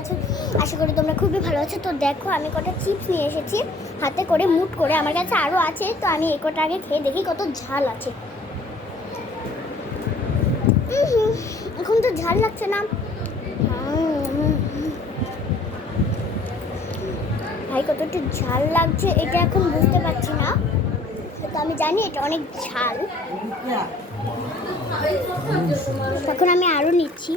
আছো? আশা করি তোমরা খুবই ভালো আছো। তো দেখো আমি কটা চিপস নিয়ে এসেছি হাতে করে মুট করে, আমার কাছে আরও আছে, তো আমি এই কটা আগে খেয়ে দেখি কত ঝাল আছে। এখন তো ঝাল লাগছে না। ভাই কতটা ঝাল লাগছে এটা এখন বুঝতে পারছি না, তো আমি জানি এটা অনেক ঝাল। তখন আমি আরও নিচ্ছি,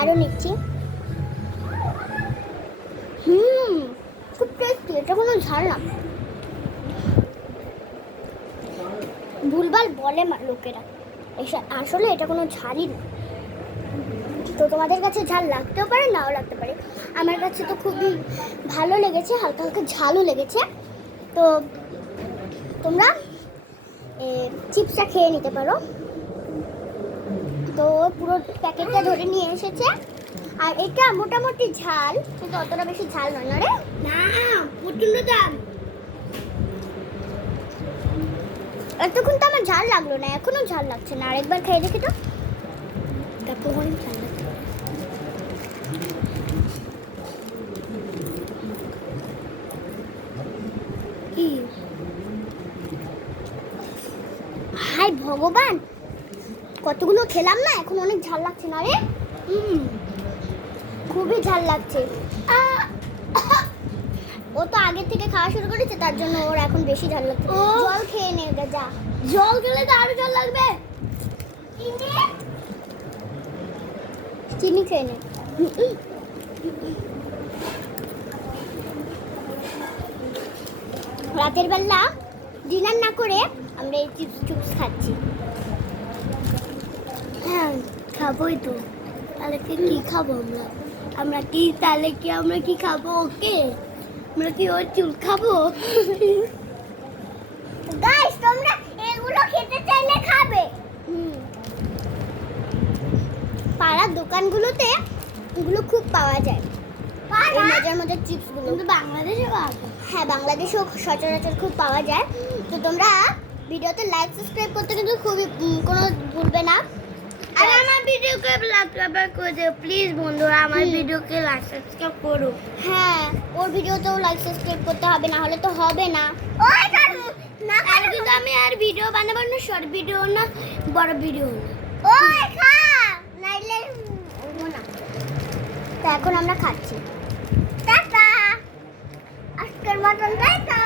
আরও নিচ্ছি। খুব টেস্টি, এটা কোনো ঝাল না। ভুলভাল বলে লোকেরা, আসলে এটা কোনো ঝালই না। তো তোমাদের কাছে ঝাল লাগতেও পারে, নাও লাগতে পারে। আমার কাছে তো খুবই ভালো লেগেছে, হালকা হালকা ঝালও লেগেছে। তো তোমরা চিপসটা খেয়ে নিতে পারো। তো পুরো প্যাকেটটা ধরে নিয়ে এসেছে, আর এটা মোটামুটি ঝাল, কিন্তু অতটা বেশি ঝাল নয় না রে, না প্রচন্ড ঝাল। এতক্ষণ তো আমার ঝাল লাগলো না, এখনো ঝাল লাগছে না। আরেকবার খেয়ে দেখি তো, তারপর অনেক ঝাল লাগছে। হাই ভগবান, কতগুলো খেলাম না, এখন অনেক ঝাল লাগছে না রে। খুবই ঝাল লাগছে। ও তো আগে থেকে খাওয়া শুরু করেছে, তার জন্য ওর এখন বেশি ঝাল লাগছে। জল খেয়ে নে, যা জল খেলে তো আরো ঝাল লাগবে। চিনি খেয়ে নে। রাতের বেলা ডিনার না করে আমরা এই চিপস খাচ্ছি। হ্যাঁ খাবোই তো, তাহলে কি খাবো আমরা কি খাবো? ওকে আমরা কি ওর চুল খাবো? গাইস তোমরা এগুলো খেতে চাইলে খাবে। পাড়ার দোকানগুলোতে এগুলো খুব পাওয়া যায়, এই মজার মজার চিপসগুলো। কিন্তু বাংলাদেশে পাওয়া যায়। হ্যাঁ বাংলাদেশেও সচরাচর খুব পাওয়া যায়। তো তোমরা ভিডিওতে লাইক সাবস্ক্রাইব করতে কিন্তু খুবই কোনো ভুলবে না। আর আমার ভিডিওকে লাইক করে দিও প্লিজ বন্ধুরা, আমার ভিডিওকে লাইক সাবস্ক্রাইব করো। হ্যাঁ ওর ভিডিওতেও লাইক সাবস্ক্রাইব করতে হবে, না হলে তো হবে না। ওই না কারণ কিন্তু আমি আর ভিডিও বানাবো না, শর্ট ভিডিও না বড় ভিডিও না। ওই খা নাইলে না। তো এখন আমরা খাচ্ছি। টাটা, আজকের মতন টাটা।